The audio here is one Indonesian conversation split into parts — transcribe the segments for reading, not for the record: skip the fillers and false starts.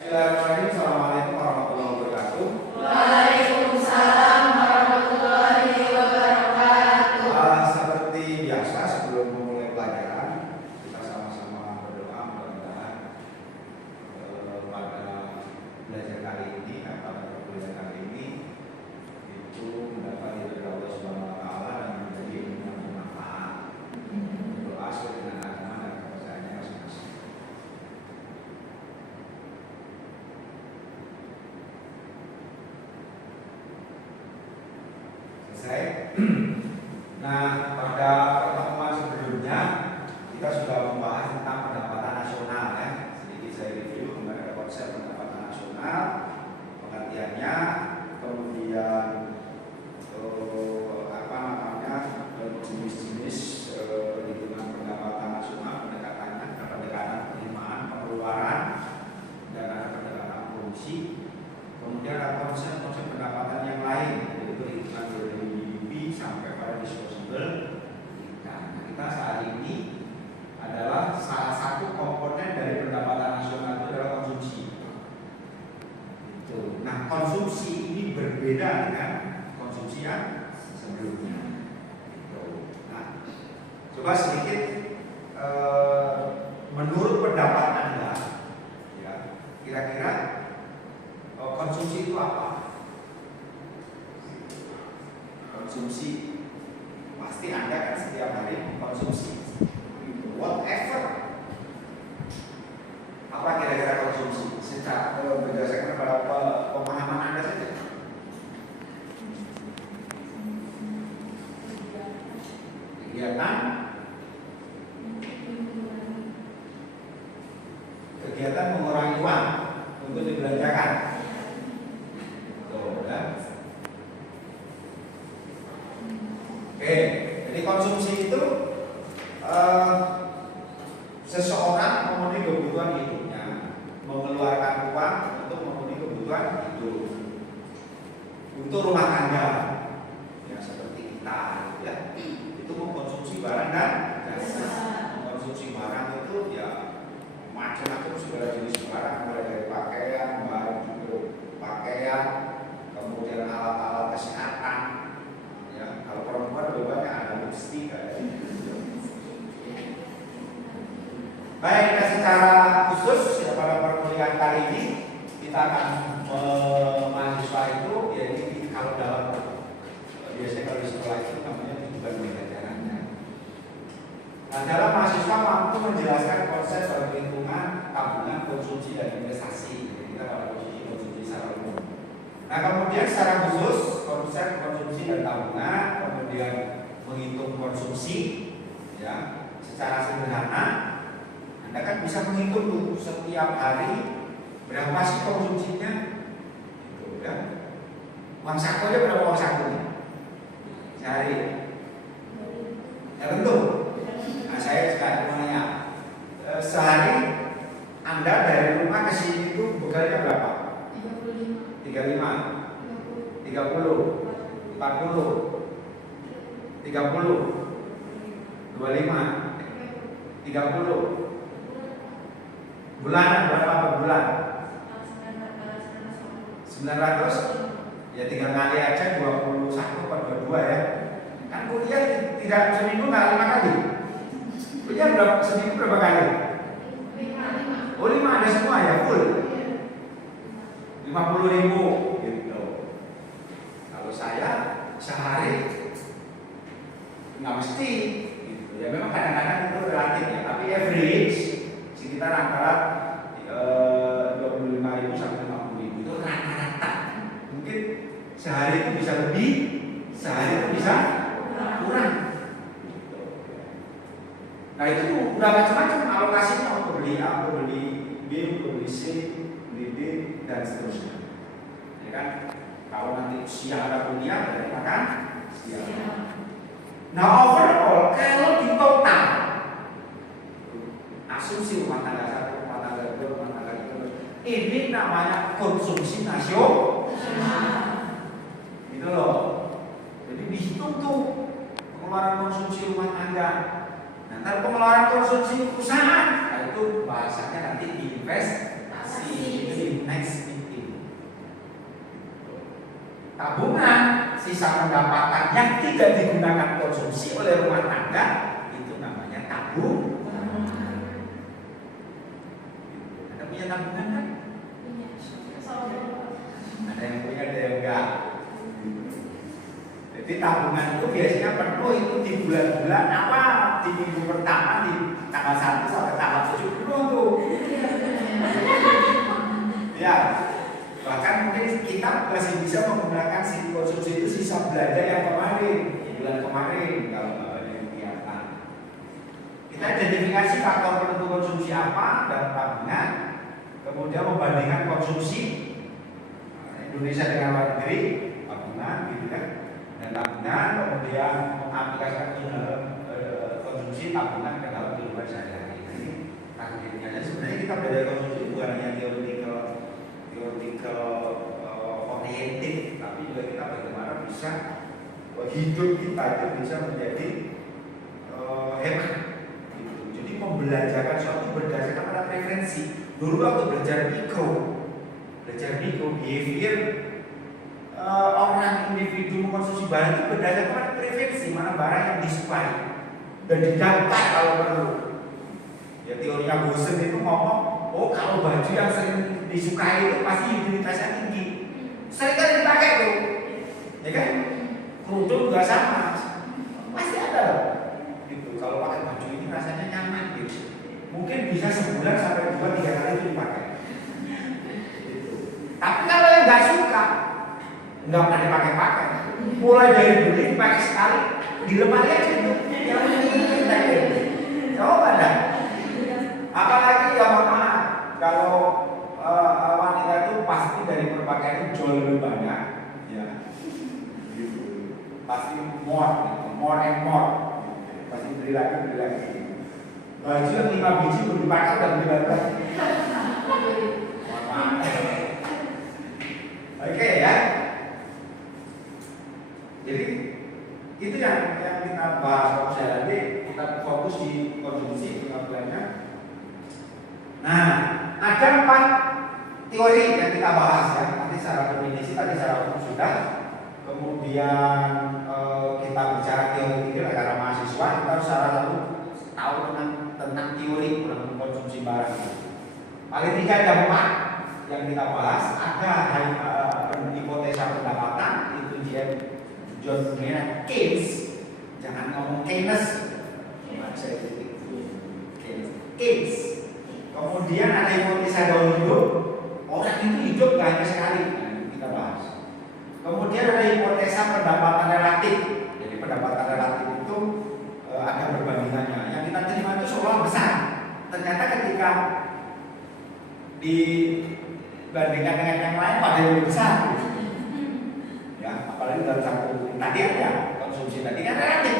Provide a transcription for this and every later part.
Bismillahirrahmanirrahim. Assalamualaikum warahmatullahi wabarakatuh. Waalaikumsalam warahmatullahi wabarakatuh. Seperti biasa sebelum memulai pelajaran kita sama-sama berdoa mudah-mudahan pada belajar kali ini pada pelajaran kali ini itu mendapat dari Allah Subhanahu Wa Taala dan menjadi ilmu yang bermanfaat. Doa sesuai dengan agama dan kepercayaannya masing-masing. Nah, pada pertemuan sebelumnya kita sudah membahas tentang pendapatan nasional ya. Sedikit saya review mengenai konsep pendapatan nasional, pengertiannya, kemudian jenis-jenis perhitungan pendapatan nasional, pendekatan penerimaan, pengeluaran, dan ada pendekatan produksi. Kemudian ada konsep-konsep pendapatan yang lain, yaitu hitungan dari GDP sampai pada disposable income. Nah, kita saat ini adalah salah satu komponen dari pendapatan nasional itu adalah konsumsi. Nah, konsumsi ini berbeda dengan konsumsi yang sebelumnya. Nah, coba sedikit menurut pendapat Anda, ya, kira-kira konsumsi itu apa? Konsumsi pasti Anda kan setiap hari konsumsi. Whatever. Apa kira-kira konsumsi? Secara berdasarkan pada pemahaman Anda saja. Kegiatan mengurangi uang untuk dibelanjakan. Oke, jadi konsumsi itu seseorang memenuhi kebutuhan hidupnya, mengeluarkan uang untuk memenuhi kebutuhan hidup, untuk rumah tangga, ya seperti kita, ya itu mengkonsumsi barang dan jasa. Mengkonsumsi barang itu ya macam-macam segala jenis barang, mulai dari pakaian, baju, pakaian, kemudian alat-alat kesehatan. Ya, kalau perempuan lebih banyak ada lipstik ya. Baik, nah secara khusus ya, pada perkuliahan kali ini kita akan mahasiswa itu ya ini kalau dalam biasanya kalau di sekolah itu namanya tujuan pembelajarannya. Nah, dalam mahasiswa mampu menjelaskan konsep perhitungan tabungan konsumsi dan investasi. Jadi kita pada posisi konsumsi secara umum. Nah, kemudian secara khusus konsep konsumsi dan tabungan, kemudian menghitung konsumsi, ya secara sederhana. Anda kan bisa menghitung tuh setiap hari berapa sih konsumsinya, gitu, ya. Uang saku aja berapa uang sakunya sehari? Ya tentu. Nah, saya sekarang menanya, sehari Anda dari rumah ke sini itu bekalnya berapa? 35, 30, 40, 25, 30. Bulanan berapa per bulan? 900. Ya tinggal kali aja 21 per 22 ya. Kan kuliah tidak seminggu nggak 5 kali. Kuliah berapa seminggu berapa kali? 5. Oh 5 ada semua ya full. 50.000 gitu. Kalau saya sehari nggak mesti gitu. Ya memang kadang-kadang itu relatif ya, tapi average sekitar antara 25.000 sampai 50.000 itu rata-rata. Mungkin sehari itu bisa lebih, sehari itu bisa kurang. Nah itu udah macam-macam alokasinya untuk beli A, untuk beli B, untuk beli C, beli D dan seterusnya. Ya kan? Kalau nanti siang ada kuliah, berarti makan siang. Nah overall kalau di total asumsi rumah tangga satu, rumah tangga dua, rumah tangga tiga, ini namanya konsumsi nasional. Gitu loh. Jadi dihitung tuh pengeluaran konsumsi rumah tangga. Nah, ntar pengeluaran konsumsi perusahaan, nah itu bahasanya nanti investasi. tabungan, sisa pendapatan yang tidak digunakan konsumsi oleh rumah tangga itu namanya tabungan. Ada punya tabungan kan? Ada yang punya, ada yang enggak. Jadi tabungan itu biasanya penuh itu di bulan-bulan apa? Di minggu pertama di tanggal 1 sampai tanggal 7 penuh tuh. Ya, bahkan mungkin kita masih bisa menggunakan konsumsi itu sisa belanja yang kemarin, bulan kemarin kalau nggak ada kegiatan. Kita identifikasi faktor penentu konsumsi apa dalam tabungan, kemudian membandingkan konsumsi Indonesia dengan luar negeri, tabungan, gitu kan? Dan tabungan kemudian mengaplikasikan ke dalam konsumsi tabungan ke dalam kehidupan sehari-hari. Ini takdirnya. Sebenarnya kita belajar konsumsi bukan hanya theoretical oriented, tapi juga kita bagaimana bisa hidup kita itu bisa menjadi hemat. Gitu. Jadi membelanjakan sesuatu berdasarkan pada preferensi. Dulu waktu belajar mikro behavior orang individu mengkonsumsi barang itu berdasarkan pada preferensi, mana barang yang disukai dan didaftar kalau perlu. Ya teorinya Bosen itu ngomong, oh kalau baju yang sering disukai itu pasti utilitasnya tinggi. Sering kali dipakai tuh, ya kan? Kerudung juga sama, pasti ada loh. Gitu. Kalau pakai baju ini rasanya nyaman gitu. Mungkin bisa sebulan sampai 2-3 kali itu dipakai. Gitu. Tapi kalau yang nggak suka, nggak pernah dipakai-pakai. Mulai dari beli pakai sekali, di lemari aja itu. Yang ini tadi. Coba dah. Apalagi ya mama, kalau wanita itu pasti dari berpakaian itu jauh lebih banyak, ya, gitu. Pasti more and more, pasti beli lagi. Baju yang 5 biji belum dipakai udah beli lagi. Oke ya. Jadi itu yang kita bahas fokus nanti kita fokus di konsumsi pengambilannya. Nah, ada 4 teori yang kita bahas ya. Nanti secara definisi tadi secara umum sudah. Kemudian kita bicara teori ini karena mahasiswa kita harus secara satu tahu tentang teori konsumsi barang. Paling tidak ada 4 yang kita bahas. Ada hipotesa pendapatan itu John Maynard Keynes. Jangan ngomong Keynes. Keynes. Kemudian ada hipotesa daur hidup, orang itu hidup gak hanya sekali, kita bahas. Kemudian ada hipotesa pendapatan relatif, jadi pendapatan relatif itu ada perbandingannya. Yang kita terima itu seolah besar, ternyata ketika dibandingkan dengan yang lain pada lebih besar. Ya, apalagi dalam satu tadi ada konsumsi tadi kan relatif,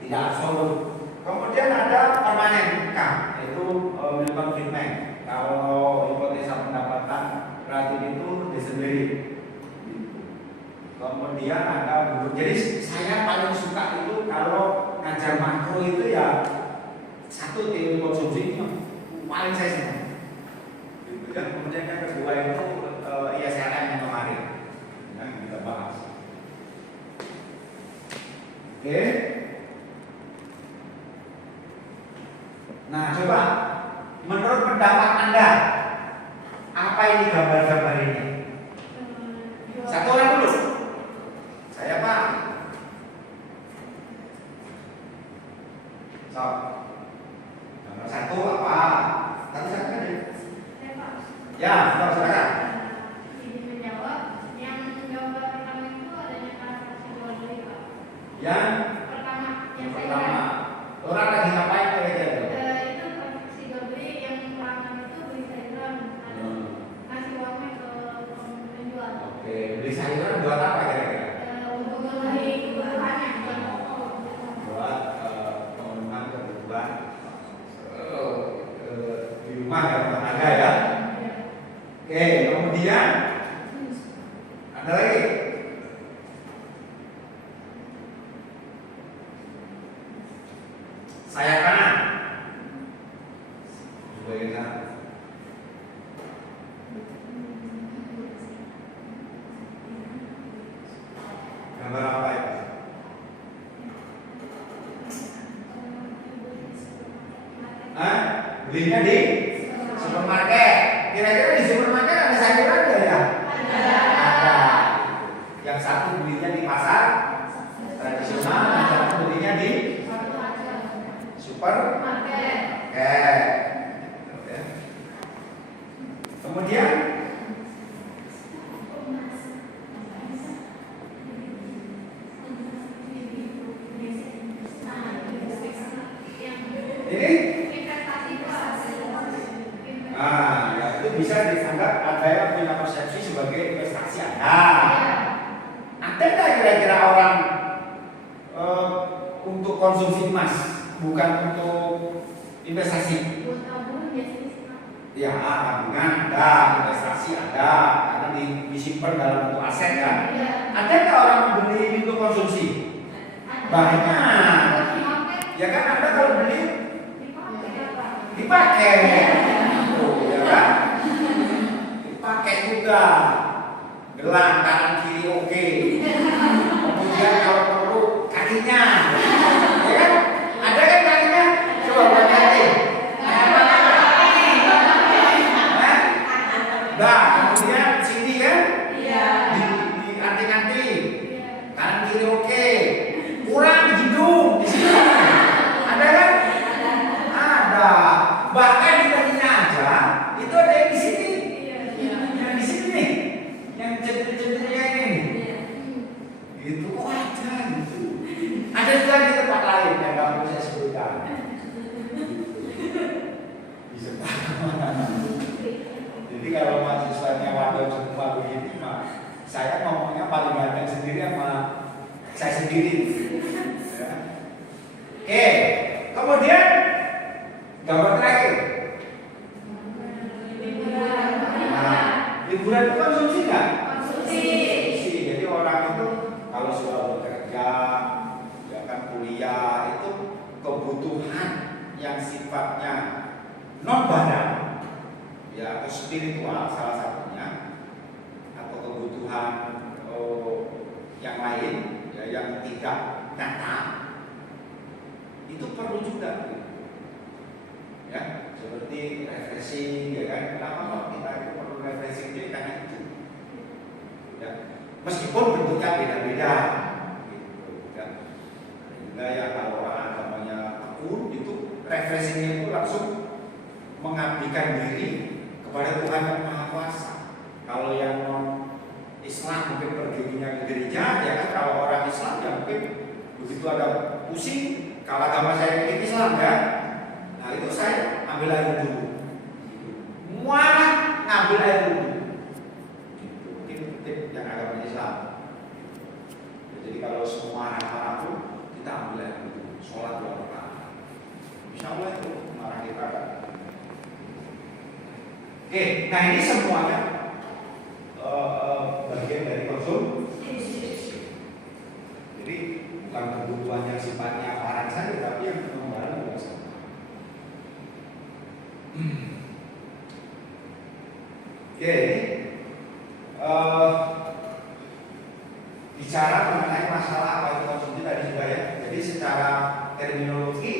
tidak absolut. Kemudian ada permanen income, yaitu Milton Friedman. Kalau hipotesa pendapatan relatif itu sendiri. Kemudian ada jadi saya paling suka itu kalau ngajar makro itu ya satu teori konsumsi itu paling saya suka. Dan kemudian yang kedua itu ISLM yang kemarin yang kita bahas. Oke. Nah, coba menurut pendapat Anda apa ini gambar-gambar ini? Satu orang dulu. Saya Pak. So, nomor 1 apa? Tadi saya tadi. Ya, silakan. Yang gambar pertama itu adanya transaksi jual beli, Pak. Yang pertama. Orang lagi ngapain kira-kira? Itu transaksi jual beli yang pelanggan itu beli sayuran, ngasih uangnya ke penjual. Oke, beli sayuran buat apa kira-kira? Untuk membeli kebutuhannya, bukan pokok. Buat pemenuhan kebutuhan di rumah ya, rumah tangga ya. Oke, kemudian ada lagi. Sayap kanan. Coba lihat. belinya di supermarket. Kira-kira di supermarket ada sayuran nggak ya? Ada. Yang satu belinya di pasar tradisional, yang satu belinya di supermarket. Kemudian ini, ya itu bisa dianggap ada yang punya persepsi sebagai investasi Anda. Ada nggak kira-kira orang untuk konsumsi emas, bukan untuk investasi? Ya, tabungan ada, investasi ada, karena disimpan dalam bentuk aset kan. Ada nggak orang beli untuk konsumsi? Banyak. Ya kan, Anda kalau beli dipakai, ya kan? Dipakai juga. Gelang kanan kiri oke. Kemudian kalau perlu kakinya, ya kan? Ada kan kakinya? Coba lihat. Nah, kemudian sini kan? Di anti-anti. Kanan kiri oke. Kurang di hidung di sini. Ada kan? Ada. Bahkan di kakinya aja itu ada yang di sini. Yang di sini nih. Yang centil-centilnya ini. Gitu kok ada gitu. Ada juga di tempat lain yang nggak perlu saya sebutkan. Bisa. Jadi kalau mahasiswanya waduh semua begitu, saya ngomongnya paling ganteng sendiri sama saya sendiri. Ya. Oke, kemudian gambar terakhir. Liburan itu konsumsi nggak? Konsumsi. Jadi orang itu kalau sudah bekerja, ya kan kuliah itu kebutuhan yang sifatnya non barang. Ya, atau spiritual salah satunya, atau kebutuhan yang lain, ya, yang tidak nyata, itu perlu juga, ya, seperti refreshing, ya kan? Kenapa kita itu perlu refreshing karena itu, ya, meskipun bentuknya beda-beda, gitu, kan? Juga ya kalau orang agamanya tekun, itu refreshingnya itu langsung mengabdikan diri kepada Tuhan yang Maha Kuasa. Kalau yang non Islam mungkin perginya ke gereja, ya kan? Kalau orang Islam ya mungkin begitu ada pusing, kalau agama saya bikin Islam ya, nah itu saya ambil air dulu, muara ngambil air dulu. Mungkin tip yang agama Islam. Jadi kalau semua marah-marah pun kita ambil air dulu, sholat 2 rakaat. Insya Allah itu marah kita kan. Oke, nah ini semuanya bagian dari konsumsi. Jadi bukan kebutuhan yang sifatnya barang saja, tapi yang barang juga sama. Oke, bicara mengenai masalah apa itu konsumsi tadi sudah ya. Jadi secara terminologi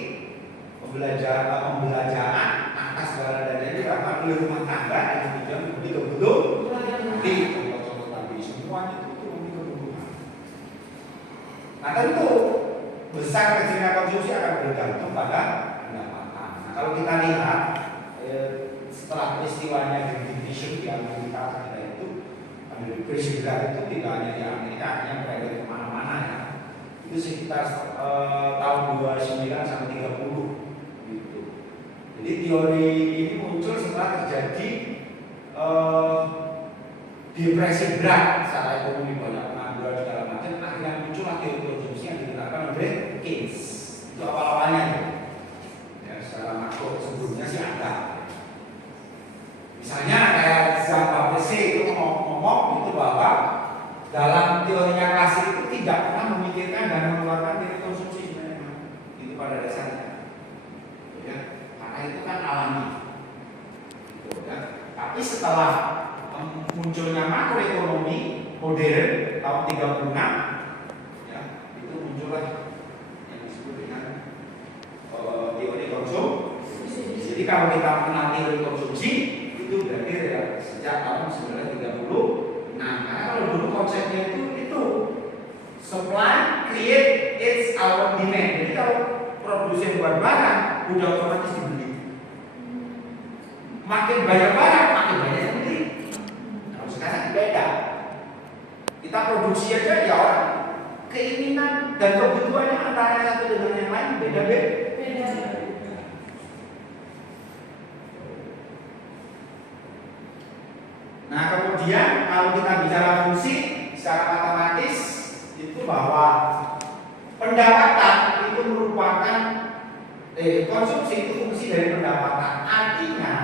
pembelajaran atas barang dan ini akan beli rumah tangga yang kemudian membeli kebutuhan di contoh-contoh tadi semuanya itu membeli kebutuhan. Nah tentu besar kecilnya konsumsi akan bergantung pada pendapatan. Nah kalau kita lihat setelah peristiwanya Great Depression di Amerika itu presiden itu tidak hanya di Amerika, yang beredar kemana-mana ya. Itu sekitar tahun 29 sampai 30. Jadi teori ini muncul setelah terjadi depresi berat secara ekonomi, banyak pengangguran segala macam. Akhirnya muncullah teori konsumsi yang diterapkan oleh Keynes. Itu awal-awalnya ya, secara makro sebelumnya sih ada. Misalnya kayak Zambapese itu ngomong itu bahwa dalam teorinya klasik itu tidak pernah memikirkan dan mengeluarkan teori konsumsi sebenarnya. Itu pada dasarnya. Ya. Itu kan alami, gitu, ya. Tapi setelah munculnya makroekonomi modern tahun 36, ya, itu muncullah yang disebut dengan teori konsumsi. Jadi kalau kita mengenal teori konsumsi itu berarti ya, sejak tahun 1930. Nah, karena kalau dulu konsepnya itu supply create its our demand. Jadi kalau produsen buat barang udah otomatis dibeli. Makin banyak barang, makin banyak yang beli. Kalau sekarang beda. Kita produksi aja ya orang keinginan dan kebutuhannya antara satu dengan yang lain beda-beda. Nah, kemudian kalau kita bicara fungsi secara matematis itu bahwa pendapatan itu merupakan konsumsi itu fungsi dari pendapatan. Artinya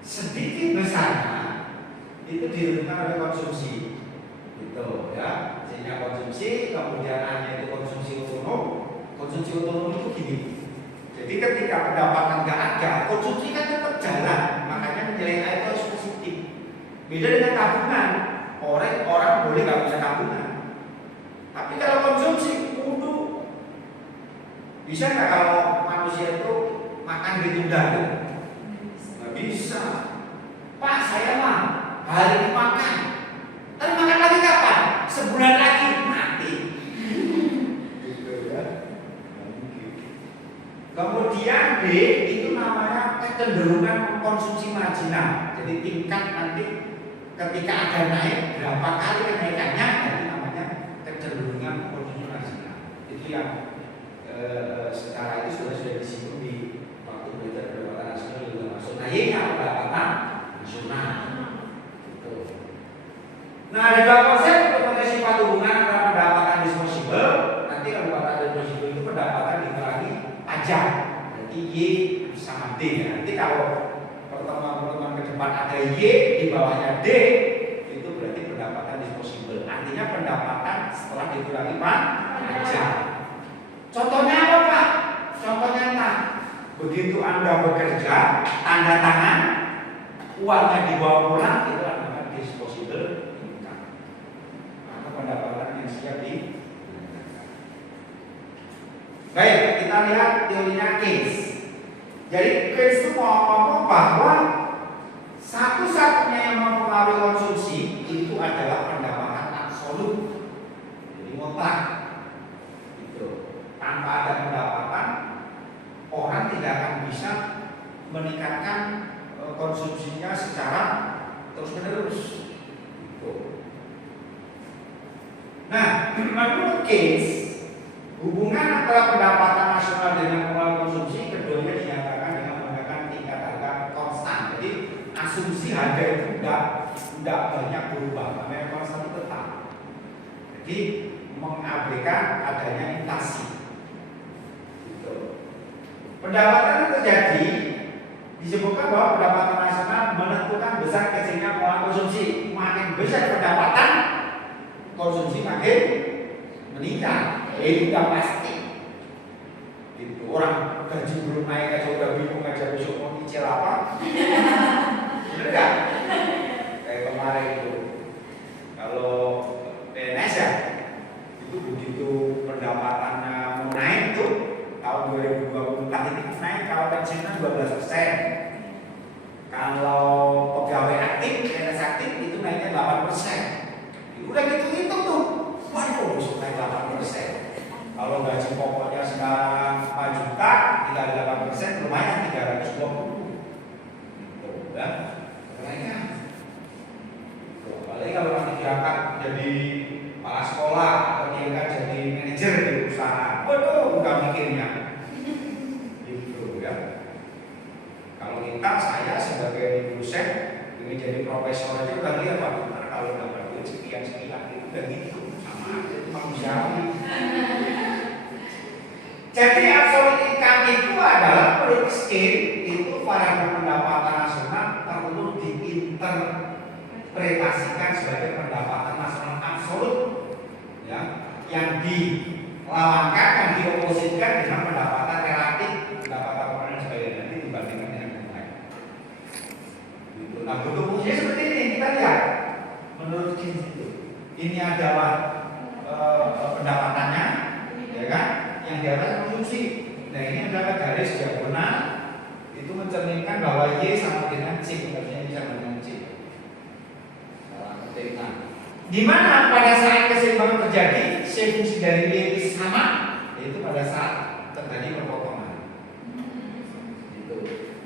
sedikit besarnya itu ditentukan oleh konsumsi, gitu ya. Sehingga konsumsi, kemudian hanya itu konsumsi otonom. Konsumsi otonom itu gini. Jadi ketika pendapatan nggak ada, konsumsi kan tetap jalan. Makanya nilai A itu harus positif. Beda dengan tabungan. Orang boleh nggak punya tabungan. Tapi kalau konsumsi, kudu bisa nggak kalau manusia itu makan ditunda? Nggak bisa. Pak, saya mah hari ini makan. Tapi makan lagi kapan? Sebulan lagi mati. Gitu ya. Kemudian B itu namanya kecenderungan mengkonsumsi marginal. Jadi tingkat nanti ketika ada naik berapa kali kenaikannya, jadi namanya kecenderungan mengkonsumsi marginal. Itu yang secara itu sudah disinggung di waktu belajar pendapatan nasional juga masuk. Nah, Y-nya pendapatan nasional. Gitu. Nah, ada dua konsep untuk mengenai sifat hubungan antara pendapatan disposable. Nanti kalau pendapatan disposable itu pendapatan dikurangi pajak. Berarti Y sama D. Nanti kalau pertemuan-pertemuan ke depan ada Y di bawahnya D, itu berarti pendapatan disposable. Artinya pendapatan setelah dikurangi pajak. Contohnya apa, Pak? Contohnya nyata. Begitu Anda bekerja, tanda tangan, uangnya dibawa pulang, itu adalah disposable income. Atau pendapatan yang siap di. Baik, kita lihat teorinya Keynes. Jadi Keynes itu mau ngomong bahwa satu-satunya yang mempengaruhi konsumsi itu adalah pendapatan absolut. Jadi mutlak. Tanpa ada pendapatan, orang tidak akan bisa meningkatkan konsumsinya secara terus-menerus. Nah, menurut Keynes, hubungan antara pendapatan nasional dengan pengeluaran konsumsi keduanya dinyatakan dengan menggunakan tingkat harga konstan. Jadi asumsi harga itu tidak banyak berubah, namanya konstan itu tetap. Jadi mengabaikan adanya inflasi. Pendapatan terjadi disebutkan bahwa pendapatan nasional menentukan besar kecilnya pengeluaran konsumsi. Makin besar pendapatan, konsumsi makin meningkat. Itu sudah pasti. Itu orang gaji belum naik aja udah bingung aja besok mau nyicil apa. Bener nggak? Kayak kemarin itu, kalau PNS ya, itu begitu pendapatannya mau naik tuh. Tahun 2024 ini naik kalau pensiunan 12%. Kalau pegawai aktif, PNS aktif itu naiknya 8%. Udah gitu hitung tuh, waduh bisa naik 8%. Kalau gaji pokoknya sekarang 4 juta, tinggal 8%, lumayan 320. Gitu ya, keren. Apalagi kalau nanti diangkat jadi kepala sekolah atau diangkat jadi manajer di perusahaan, waduh bukan mikirnya. Gitu ya. Kalau saya sebagai dosen ingin jadi profesor aja udah lihat Pak, kalau dapat duit sekian itu udah gitu sama aja itu manusiawi. Jadi absolute income itu adalah menurut Keynes itu variabel pendapatan nasional perlu diinterpretasikan sebagai pendapatan nasional absolut, ya, yang dilawankan, yang dioposisikan dengan pendapatan relatif, pendapatan orang dan sebagainya nanti dibandingkan dengan yang lain. Gitu. Nah, bentuk fungsinya seperti ini kita lihat. Menurut Keynes itu, ini adalah pendapatannya, ya kan, yang di atas konsumsi. Nah, ini adalah garis diagonal, itu mencerminkan bahwa Y sama dengan C, harusnya Y sama dengan C. Salah ketik. Nah, di mana pada saat keseimbangan terjadi, C fungsi dari Y itu sama, yaitu pada saat terjadi perpotongan. Gitu.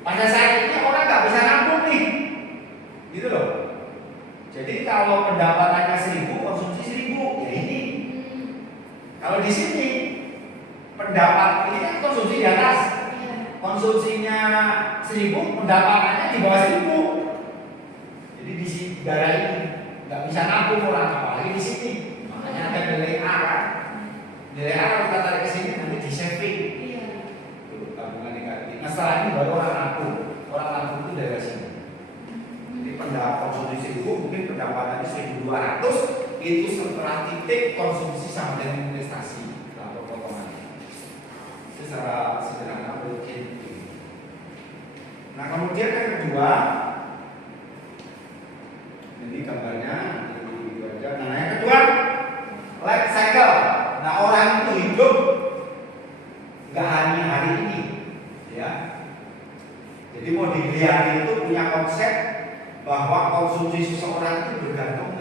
Pada saat ini orang nggak bisa nabung nih, gitu loh. Jadi kalau pendapatannya 1000, konsumsi 1000, ya ini. Kalau di sini pendapat ini kan konsumsi di atas, konsumsinya 1000, pendapatannya di bawah 1000. Jadi di sini darah ini nggak bisa nabung orang, apalagi di sini. Makanya ada nilai A kan. Nilai A kalau kita tarik ke sini nanti di saving. Tuh, tabungan negatif. Nah setelah ini baru orang nabung. Orang nabung itu dari sini. Jadi pendapat konsumsi 1000 mungkin pendapatannya 1200, itu setelah titik konsumsi sama dengan investasi. Secara sederhana mungkin. Nah kemudian yang kedua, ini gambarnya ini aja. Nah yang kedua, life cycle. Nah orang itu hidup nggak hanya hari ini, ya. Jadi Modigliani itu punya konsep bahwa konsumsi seseorang itu bergantung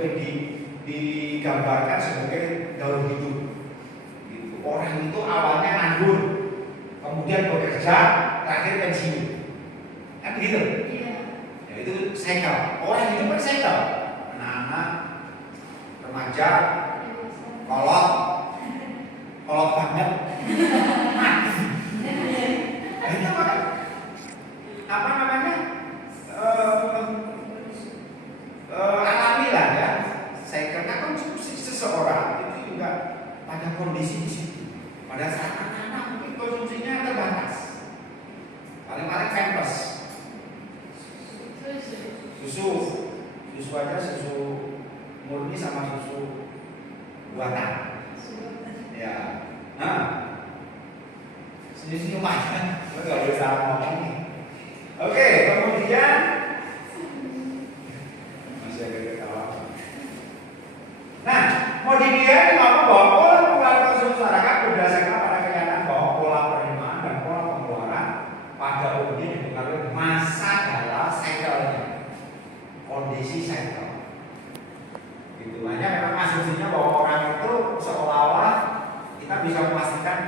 digambarkan sebagai daur hidup. Gitu. Orang itu awalnya nganggur, kemudian bekerja, terakhir pensiun, kan begitu? Iya. Ya itu cycle. Orang itu kan cycle. Anak-anak, remaja, kolot banget, mati. Itu apa namanya? Alami lah ya. Cycle. Nah konsumsi seseorang itu juga pada kondisi di situ. Pada saat anak-anak mungkin konsumsinya terbatas. Paling-paling pampers, susu aja, susu murni sama susu buatan. Ya, nah, sini lumayan. Nggak boleh salah ngomong nih. Oke, kemudian masih ada ketawa. Nah, Modigliani ngomong bahwa pola konsumsi masyarakat berdasarkan pada kenyataan bahwa pola penerimaan dan pola pengeluaran pada umumnya dipengaruhi masa dalam cycle-nya, kondisi cycle. Gitu. Hanya memang asumsinya bahwa orang itu seolah-olah kita bisa memastikan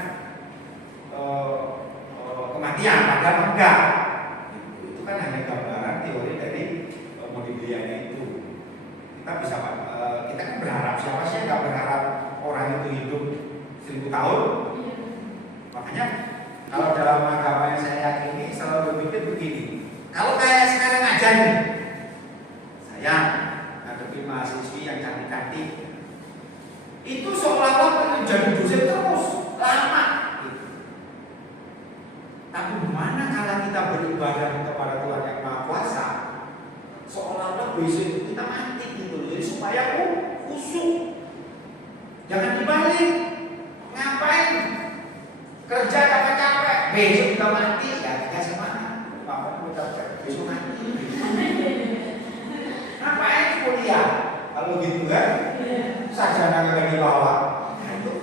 kematian, padahal enggak. Gitu. Itu kan hanya gambaran teori dari Modigliani itu. Kita kan berharap, siapa sih yang nggak berharap orang itu hidup 1000 tahun? Makanya kalau dalam agama yang saya yakini selalu berpikir begini. Kalau kayak sekarang aja nih, saya ngadepi mahasiswi yang cantik-cantik, itu seolah-olah menjadi dosen terus lama. Tapi gimana kalau kita beribadah kepada Tuhan yang Maha Kuasa, seolah-olah besok itu kita mati gitu. Jadi supaya khusyuk, jangan dibalik. Ngapain kerja capek-capek, besok kita mati, ya kita semangat. Bapak capek, besok mati. Ngapain kuliah? Kalau gitu kan, sarjana nggak dibawa. Nah itu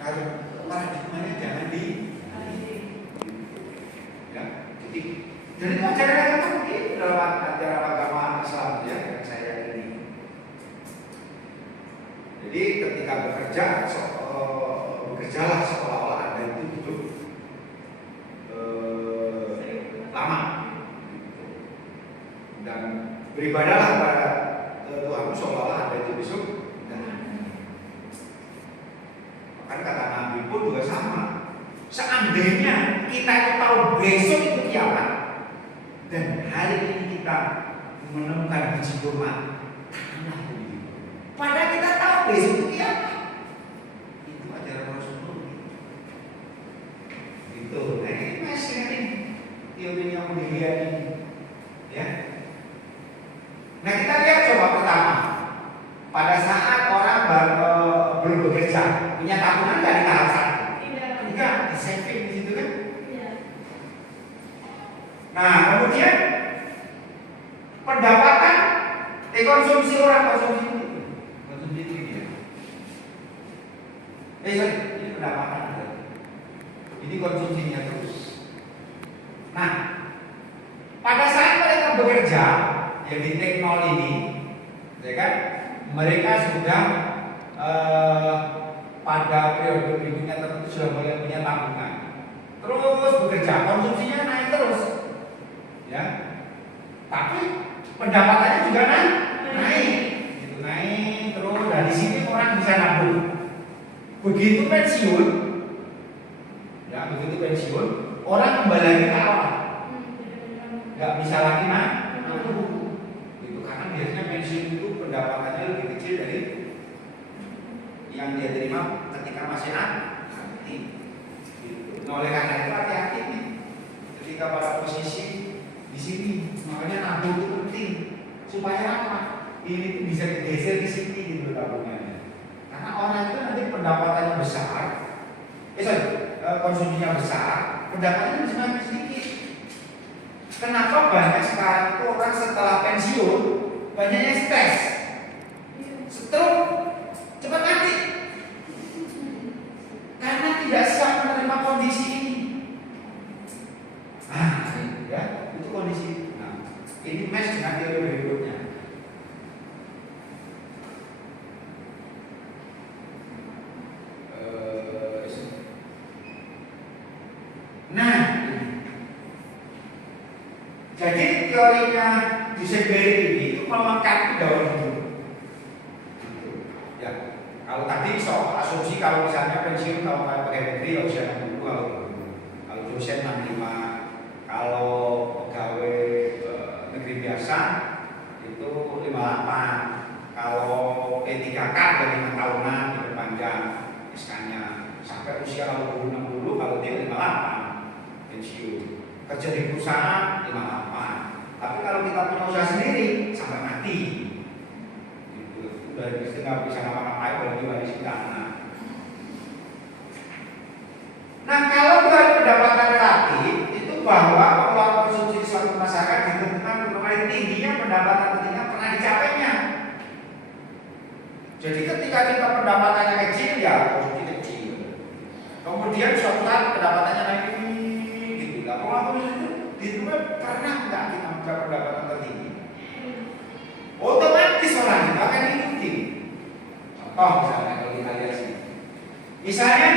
kalau paradigmanya jangan di. Jadi itu ajaran yang penting dalam ajaran agama Islam ya, yang saya yakini. Jadi ketika bekerja, bekerjalah seolah-olah Anda itu hidup lama, dan beribadahlah kepada Tuhan seolah-olah Anda itu besok. Bahkan kata Nabi pun juga sama. Seandainya kita itu tahu besok itu kiamat, dan hari ini kita menemukan biji kurma, tanamlah begitu. Padahal kita tahu besok itu kiamat. Itu ajaran Rasulullah. Gitu. Nah ini masih ini teori yang Modigliani ini, ya. Nah kita lihat coba pertama, pada saat orang belum bekerja, punya tabungan nggak di tahap 1? Enggak, di saving di situ kan? Iya. Nah, kemudian pendapatan konsumsi orang konsumsi itu dia. Ini pendapatan. Ini konsumsinya terus. Nah, bekerja yang di Teknol ini, ya kan, mereka sudah pada periode berikutnya tertentu sudah mulai punya tabungan, terus bekerja, konsumsinya naik terus, ya. Tapi pendapatannya juga naik, gitu, naik terus. Dan di sini orang bisa nabung. Begitu pensiun, ya, begitu pensiun, orang kembali lagi ke awal, nggak bisa lagi nabung, gitu. Karena biasanya pensiun itu pendapatannya lebih kecil dari yang dia terima ketika masih aktif. Gitu. Nah, oleh karena itu hati-hati nih, ketika pada posisi di sini, makanya nabung itu penting supaya apa? Ini tuh bisa digeser di sini gitu tabungannya. Karena orang itu nanti pendapatannya besar, konsumsinya besar, pendapatannya semakin sedikit. Kenapa banyak sekarang itu orang setelah pensiun banyaknya stres, stroke, cepat mati, karena tidak siap menerima kondisi ini. Nah, ya, itu kondisi. Nah, ini match dengan teori berikutnya. Nah, jadi teorinya Duesenberg ini itu melengkapi daur hidup. Ya, kalau tadi soal asumsi kalau misalnya pensiun kalau pakai negeri usia 60, kalau dosen 65, kalau pegawai negeri biasa itu 58, kalau P3K dari 5 tahunan diperpanjang SK-nya sampai usia kalau guru 60, kalau dia 58 pensiun. Kerja di perusahaan 58, tapi kalau kita punya usaha sendiri sampai mati, gitu. Udah nggak bisa ngapa-ngapain kalau diwaris ke anak. Nah, kalau dari pendapatan relatif itu bahwa pengeluaran konsumsi di suatu masyarakat ditentukan mengenai tingginya pendapatan ketika pernah dicapainya. Jadi ketika kita pendapatannya kecil, ya konsumsi kecil. Kemudian suatu saat pendapatannya naik, gitu. Lah, pengeluaran itu pernah nggak kita mencapai pendapatan tertinggi? Otomatis orang itu akan ikuti. Contoh misalnya kalau kita lihat sini, misalnya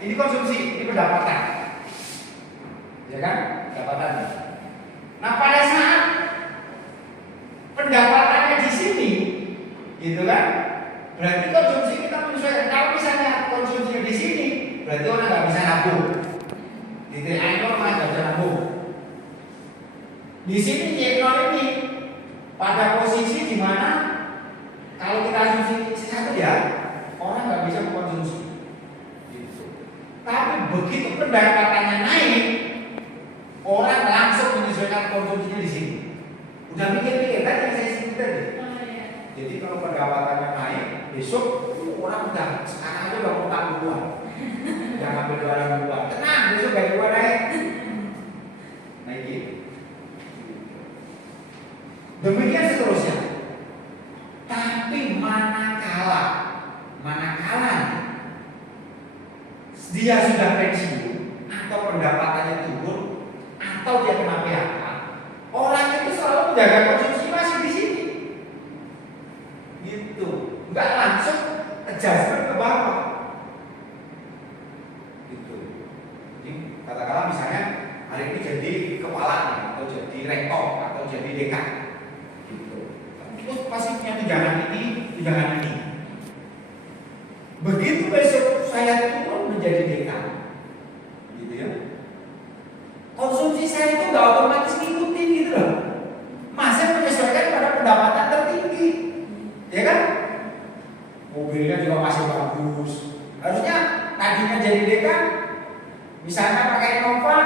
ini konsumsi, ini pendapatan, ya kan? Pendapatan. Nah, pada saat pendapatannya di sini, gitu kan? Berarti konsumsi kita menyesuaikan. Kalau misalnya konsumsinya di sini, berarti orang nggak bisa nabung. Di TNI orang nggak bisa nabung. Di sini Y0 ini pada posisi di mana kalau kita asumsi satu ya, orang nggak bisa mengkonsumsi. Gitu. Tapi begitu pendapatannya naik, orang langsung menyesuaikan konsumsinya di sini. Udah mikir-mikir kan yang saya sebut tadi. Jadi kalau pendapatannya naik, besok orang udah sekarang aja udah utang duluan, jangan ngambil barang duluan. Tenang, besok gaji gua naik. Naik gitu. Demikian seterusnya. Tapi manakala dia sudah pensiun atau pendapatannya turun atau dia kena PHK, orang itu selalu menjaga konsumsi masih di sini. Gitu. Enggak langsung adjustment ke bawah. Gitu. Jadi katakanlah misalnya hari ini jadi kepala atau jadi rektor atau jadi dekan. Terus pasti punya tunjangan ini. Begitu besok saya turun menjadi dekan, gitu ya. Konsumsi saya itu nggak otomatis ngikutin gitu loh. Masih menyesuaikan pada pendapatan tertinggi, ya kan? Mobilnya juga masih bagus. Harusnya tadinya jadi dekan, misalnya pakai Innova,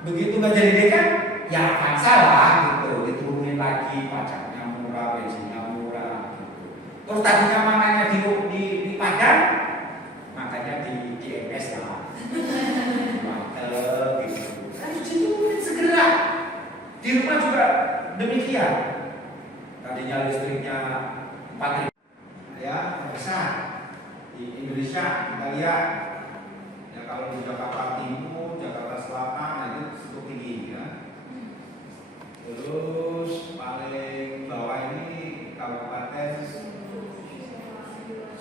begitu nggak jadi dekan, ya akan salah gitu. Diturunin lagi pajaknya murah, bensinnya murah gitu. Terus tadinya makanya di Padang, makanya di IMS lah. Mantep gitu. Harus diturunin segera. Di rumah juga demikian. Tadinya listriknya 4.000 ya besar. Di Indonesia kita lihat ya, kalau di Jakarta Timur, Jakarta Selatan itu cukup tinggi ya. Terus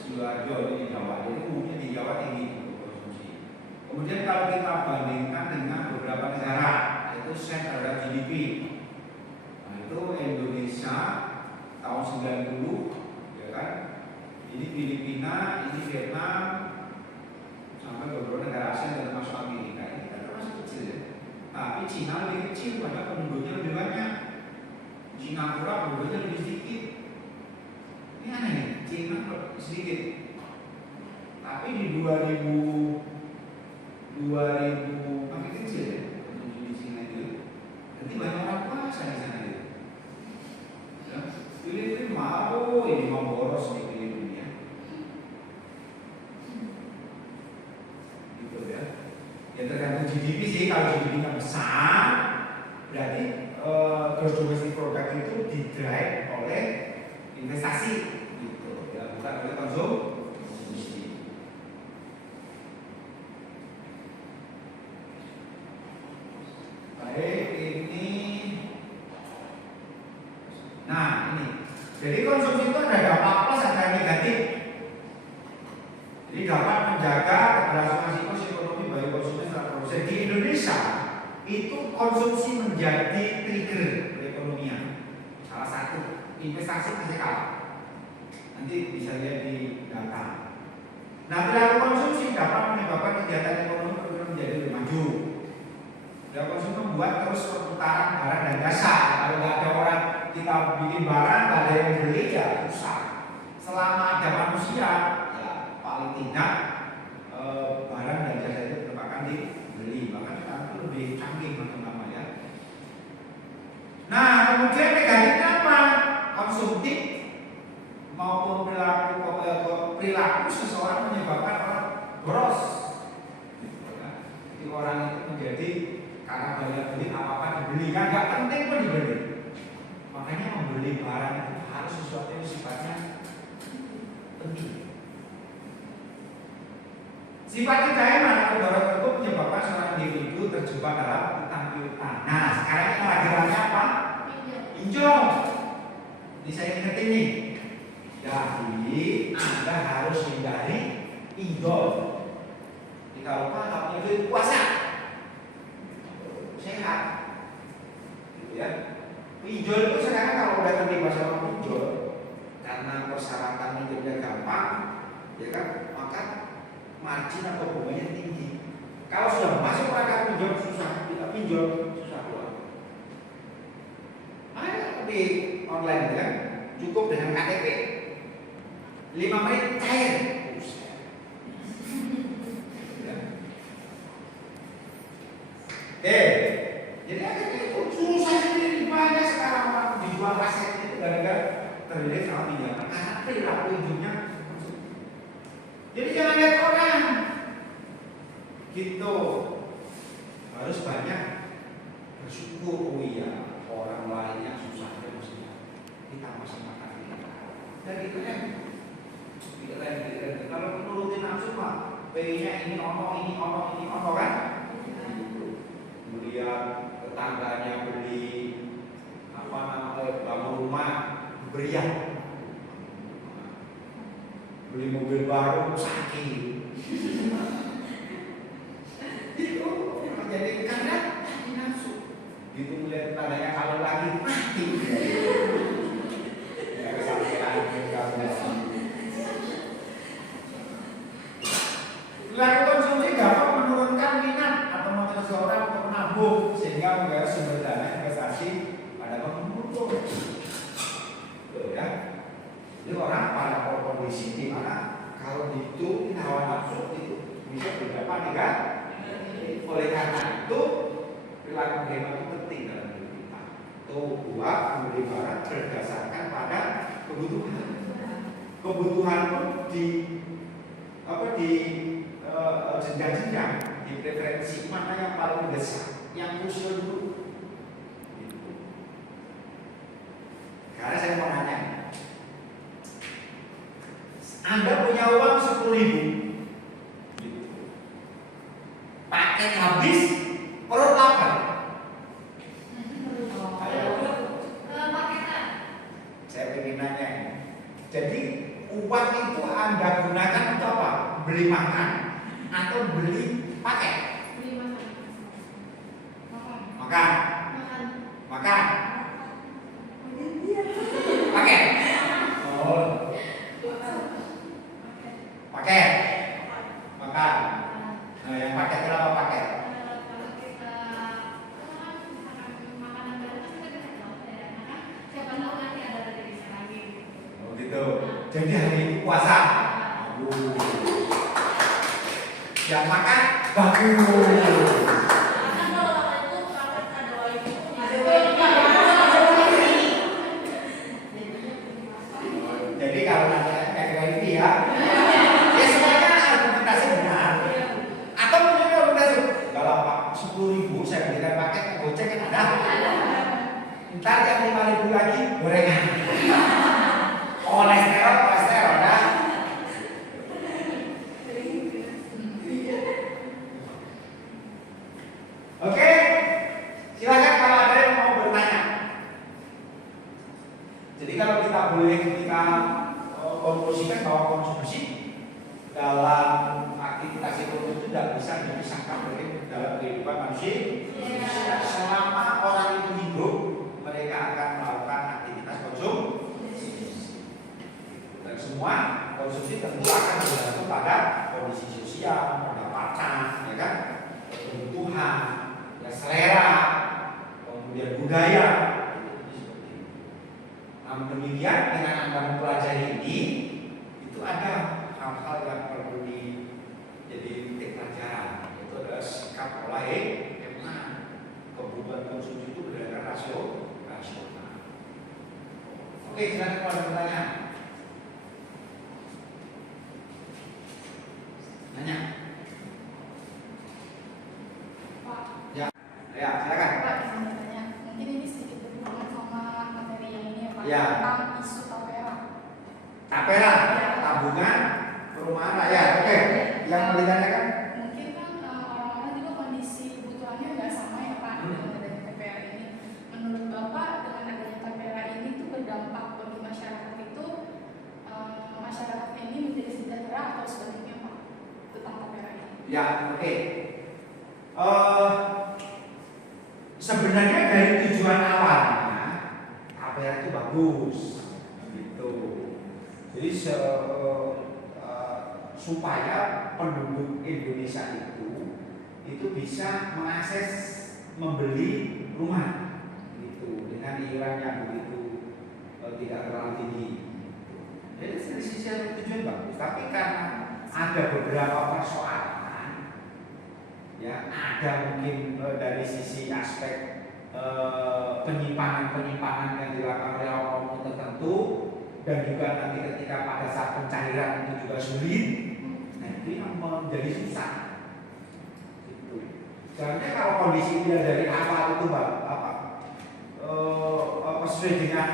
Sidoarjo ini di Jawa, jadi umumnya di Jawa tinggi untuk konsumsi. Kemudian kalau kita bandingkan dengan beberapa negara, yaitu share terhadap GDP, nah itu Indonesia tahun 90, ya kan? Ini Filipina, ini Vietnam, sampai beberapa negara Asia dan termasuk Amerika ini kan termasuk kecil ya. Tapi Cina lebih kecil, padahal penduduknya lebih banyak. Singapura penduduknya lebih sedikit. Ini aneh nih, Cina sedikit. Tapi di 2000 makin kecil ya, penduduk di Cina itu. Nanti banyak orang puasa di sana itu. Ya, Filipina mau ini mau boros di Filipina. Gitu ya. Ya tergantung GDP sih, kalau GDP-nya besar, berarti gross domestic product itu di-drive oleh investasi, gitu ya, bukan oleh konsumsi. Baik, ini, nah ini, jadi konsumsi itu ada dampak plus, ada negatif. Jadi dapat menjaga keberlangsungan siklus ekonomi bagi konsumen serta produsen. Di Indonesia itu konsumsi menjadi trigger perekonomian. Salah satu investasi masih kalah. Nanti bisa lihat di data. Nah, perilaku konsumsi dapat menyebabkan kegiatan ekonomi menjadi lebih maju. Perilaku konsumsi membuat terus perputaran barang dan jasa. Kalau nggak ada orang kita bikin barang, nggak ada yang beli ya susah. Selama ada manusia, paling tidak barang dan jasa itu terpakai dibeli, bahkan sekarang itu lebih canggih macam-macam ya. Nah, kemudian negatifnya apa? Konsumtif maupun perilaku seseorang menyebabkan orang boros. Jadi orang itu menjadi karena banyak beli apa-apa dibeli, kan nggak penting pun dibeli. Makanya membeli barang itu harus sesuatu yang sifatnya penting. Sifat tidak enak atau barang tersebut menyebabkan seorang individu terjebak dalam utang piutang. Nah, sekarang ini lagi ramai apa? Pinjol. Ini saya ingetin nih. Jadi Anda harus hindari pinjol. Jika lupa nggak punya duit puasa, sehat, gitu ya. Pinjol itu sekarang kalau udah terlibat sama pinjol, karena persyaratan pinjolnya gampang, ya kan, maka margin atau bunganya tinggi. Kalau sudah masuk perangkat pinjol susah, kita pinjol susah keluar. Makanya di online kan cukup dengan KTP 5 menit cair. Jadi akhirnya itu susah sendiri, banyak sekarang orang dijual aset itu gara-gara terlilit sama pinjaman karena perilaku hidupnya. Jadi jangan lihat orang gitu, harus banyak bersyukur. Oh iya, orang lain yang susah kita masih makan ini. Dan itu kan tidak kalau menurutin nafsu mah, pengennya ini ono kan? Kemudian tetangganya beli bangun rumah berian, beli mobil baru sakit. Itu jadi karena nafsu. Itu melihat tetangganya kalau lagi mati. Ya perilaku konsumsi dapat menurunkan minat atau motivasi seseorang untuk menabung sehingga menggait sumber dana investasi pada pembutuh. Ya. Jadi orang pada kondisi di mana kalau itu hawa nafsu itu bisa berdampak negatif. Oleh karena itu perilaku hemat itu penting dalam hidup kita. Buat membeli barang berdasarkan pada kebutuhan. Kebutuhan di jenjang-jenjang, di preferensi mana yang paling besar, yang krusial dulu. Gitu. Karena saya mau nanya, Anda punya uang 10.000, gitu. Pakai habis, perut lapar. Saya ingin nanya, jadi uang uang itu Anda gunakan untuk apa? Beli makan atau beli paket? Beli makan. Makan. Makan. Makan. Paket. Oh. Paket. Makan. Nah, yang paket kenapa paket? Kalau kita makanan baru kan kita bisa tahu ya, kan? Siapa tahu nanti ada rezeki lagi. Oh gitu. Jadi hari ini puasa. Yang makan bagus. Jadi kalau nanya kayak ini ya, ya semuanya argumentasi benar. Atau mungkin argumentasi, kalau Pak 10.000 saya belikan paket goceng kan ada. Ntar yang 5.000 lagi gorengan. Kolesterol dah. Oke, silakan kalau ada yang mau bertanya. Jadi kalau kita boleh kita konklusikan bahwa konsumsi dalam aktivitas ekonomi itu tidak bisa dipisahkan dari dalam kehidupan manusia. Selama orang itu hidup, mereka akan melakukan aktivitas konsumsi. Dan semua konsumsi tentu akan bergantung pada kondisi sosial, pendapatan, ya kan, kebutuhan, ya selera, kemudian budaya. Namun demikian dengan Anda mempelajari ini, itu ada hal-hal yang perlu jadi titik pelajaran. Itu adalah sikap pola hemat. Kebutuhan konsumsi itu berdasarkan rasional. Oke, silakan kalau ada pertanyaan. Nanya. Pak. Ya, silakan. Pak, izin bertanya. Mungkin ini sedikit berhubungan sama materi yang ini ya Pak. Ya. Tentang isu tapera. Tapera, tabungan perumahan rakyat. Oke, yang mau ditanyakan? Mungkin kan orang-orang juga kondisi kebutuhannya nggak sama ya Pak dengan adanya tapera ini. Menurut Bapak dengan adanya tapera ini tuh berdampak bagi masyarakat itu masyarakat ini menjadi sejahtera atau sebaliknya Pak tentang tapera ini? Ya, oke. Sebenarnya dari tujuan awalnya tapera itu bagus, gitu. Jadi supaya penduduk Indonesia itu bisa mengakses membeli rumah, gitu, dengan iuran yang begitu tidak terlalu tinggi. Jadi dari sisi tujuan bagus, tapi karena ada beberapa persoalan, ya ada mungkin dari sisi aspek penyimpangan yang dilakukan oleh orang tertentu, dan juga nanti ketika pada saat pencairan itu juga sulit, nah itu yang menjadi susah. Gitu. Sebenarnya kalau kondisi dia dari awal itu sesuai dengan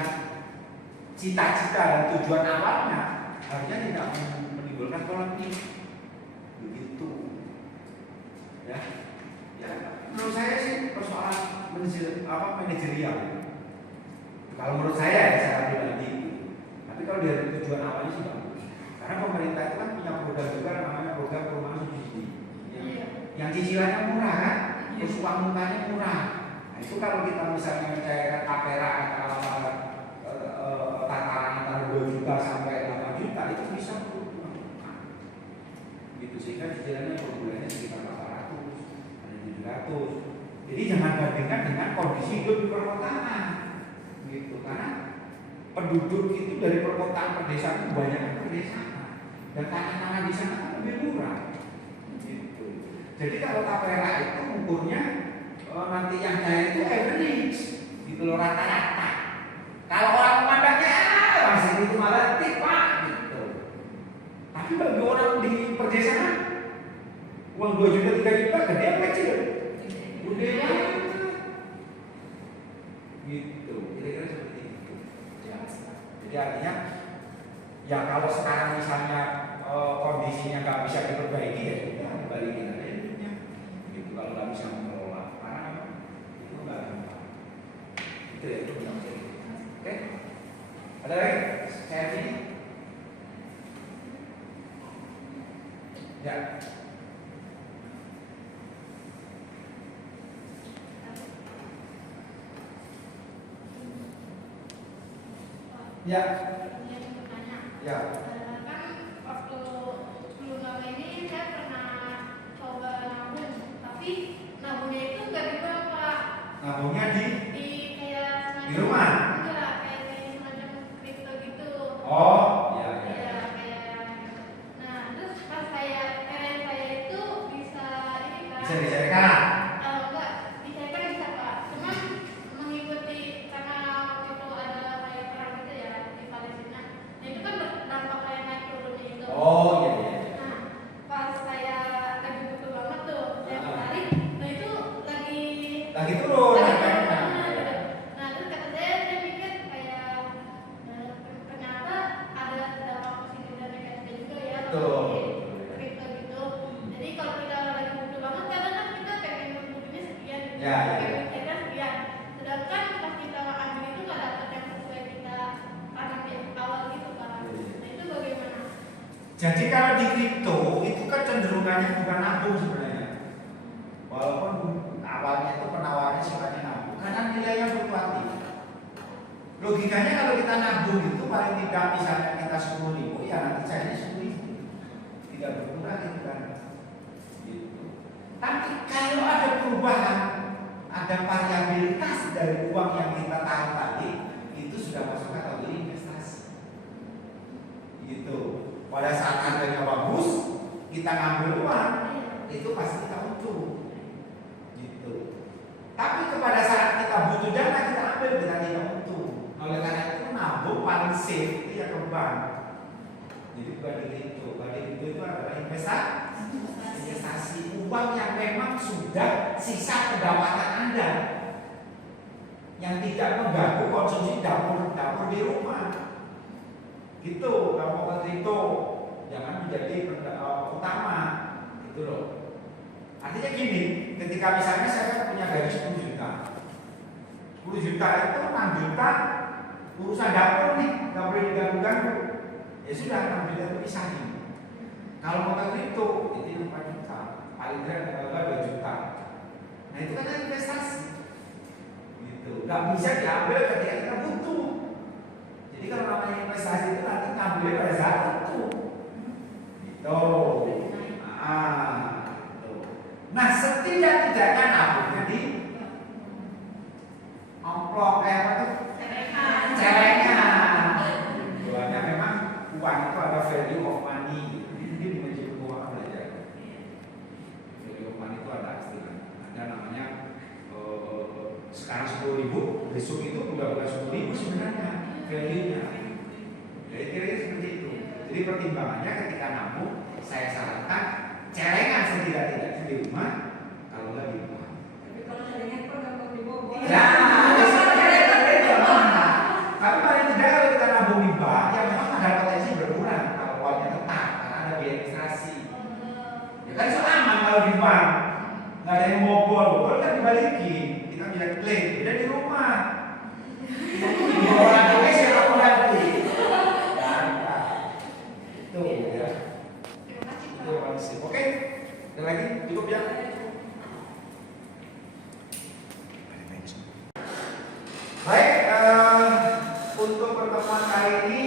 cita-cita dan tujuan awalnya, harusnya tidak menimbulkan konflik. Begitu. Ya, menurut saya sih persoalan manajerial. Kalau menurut saya secara pribadi. Tapi kalau dari tujuan awalnya sih bagus. Karena pemerintah itu kan punya program juga namanya program perumahan subsidi. Yang cicilannya murah kan, terus uang mukanya murah. Nah itu kalau kita misalnya mencairkan tapera antara tataran antara 2 juta sampai 8 juta itu bisa berubah. Gitu sehingga cicilannya per bulannya sekitar 800, ada 700. Jadi jangan bandingkan dengan kondisi hidup di perkotaan. Gitu karena penduduk itu dari perkotaan pedesaan itu banyak pedesaan dan tanah-tanah di sana kan lebih murah. Gitu. Jadi kalau tapera itu ukurnya nanti yang kaya itu average, gitu loh rata-rata. Kalau orang memandangnya masih itu malah tipe gitu. Tapi bagi orang di pedesaan uang 2 juta 3 juta gede apa kecil? Gede banget. Gitu. Kira-kira seperti itu. Jadi artinya ya kalau sekarang misalnya kondisinya nggak bisa diperbaiki ya sudah balikin aja hidupnya. Gitu kalau nggak bisa mengelola karena itu nggak gampang. Itu ya itu. Oke. Ada lagi? Saya ini. Ya. Ya. Yang bertanya. Ya. Kan waktu sebelum lama ini saya pernah coba nabung, tapi nabungnya itu nggak di bank, Pak. Nabungnya di Kayak semacam di rumah. Enggak, kayak semacam kripto gitu. Oh, ya, ya. Iya, kayak. Nah, terus pas saya itu bisa ini kan. Bisa dicairkan. Enggak, dicairkan bisa, Pak. Cuman mengikuti karena waktu itu ada kayak perang gitu ya di Palestina. Nah, itu kan berdampak kayak naik turunnya itu. Oh, iya, iya. Nah, pas saya lagi butuh banget tuh, saya tarik. Nah, itu Lagi turun. lagi Kan? turun banget. Nah, terus kata saya mikir kayak ternyata ada dampak positif dan negatifnya juga ya kalau di kripto gitu. Jadi kalau kita lagi butuh banget, kadang kan kita pengen butuhnya sekian, Ya, ya. pengen mikirnya sekian. Sedangkan pas kita ambil itu nggak dapet yang sesuai kita tanam di awal gitu kan. Nah, itu bagaimana? Jadi kalau di kripto itu kan cenderungannya bukan nabung sebenarnya. Walaupun awalnya itu penawarannya sifatnya nabung, karena nilainya fluktuatif. Logikanya kalau kita nabung itu paling tidak misalnya kita 10.000, ya nanti cairnya 10.000, tidak berkurang itu kan. Gitu. Tapi kalau ada perubahan, ada variabilitas dari uang yang kita tarik tadi, itu sudah masuk kategori investasi. Gitu. Pada saat harganya bagus, kita ngambil uang, itu pasti kita untung. Gitu. Tapi kepada saat kita butuh dana, kita ambil, kita tidak untung. Oleh karena itu nabung paling safe itu ya ke bank. Jadi bukan di kripto. Kalau di kripto itu adalah investasi uang yang memang sudah sisa pendapatan Anda, yang tidak mengganggu konsumsi dapur di rumah. Gitu, kalau mau ke kripto jangan menjadi utama, gitu loh. Artinya gini, ketika misalnya saya punya gaji 10 juta, 10 juta itu 6 juta urusan dapur nih, nggak boleh diganggu-ganggu. Ya sudah, 6 juta itu pisahin. Kalau mau ke kripto itu 4 juta, paling tidak 2 juta. Nah itu kan investasi, gitu. Nggak bisa diambil ketika kita butuh. Jadi kalau namanya investasi itu nanti ngambil pada saat itu. Gitu. Gitu. Nah setidak-tidaknya nabungnya di amplop apa tuh? Celengan. Tujuannya memang uang itu ada value of money. Ini di manajemen keuangan belajar. Value of money itu ada istilah. Ada namanya sekarang 10.000, besok itu udah bukan 10.000 sebenarnya value-nya. Jadi kira-kira seperti itu. Jadi pertimbangannya ketika nabung, saya sarankan celengan setidak-tidaknya di rumah, kalau nggak di rumah. Tapi kalau celengan kok nggak mau dibobol. Ya, tapi paling tidak kalau kita nabung di bank, ya memang ada potensi berkurang kalau uangnya tetap, karena ada biaya administrasi. Ya kan itu aman kalau di bank, nggak ada yang bobol kan dibalikin, kita bisa klaim. Beda di rumah. Di orang tulis yang aku nanti. Itu ya. Itu prinsip. Oke, ada lagi cukup ya. Baik, untuk pertemuan kali ini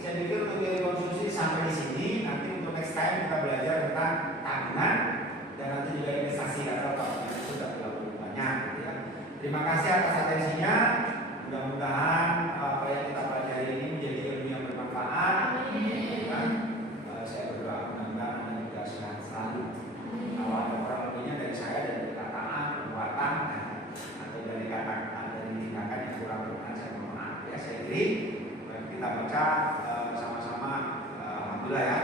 saya pikir untuk teori konsumsi sampai di sini. Nanti untuk next time kita belajar tentang tabungan dan nanti juga investasi atau tabungan itu sudah terlalu banyak. Gitu ya. Terima kasih atas atensinya. Mudah-mudahan apa yang kita pelajari ini menjadi ilmu yang bermanfaat. Saya berdoa mudah-mudahan Anda juga sehat selalu. Kalau ada kurang lebihnya dari saya dari perkataan, perbuatan, atau dari kata-kata dari tindakan yang kurang berkenan, saya mohon maaf ya. Saya kira kita baca sama-sama alhamdulillah ya.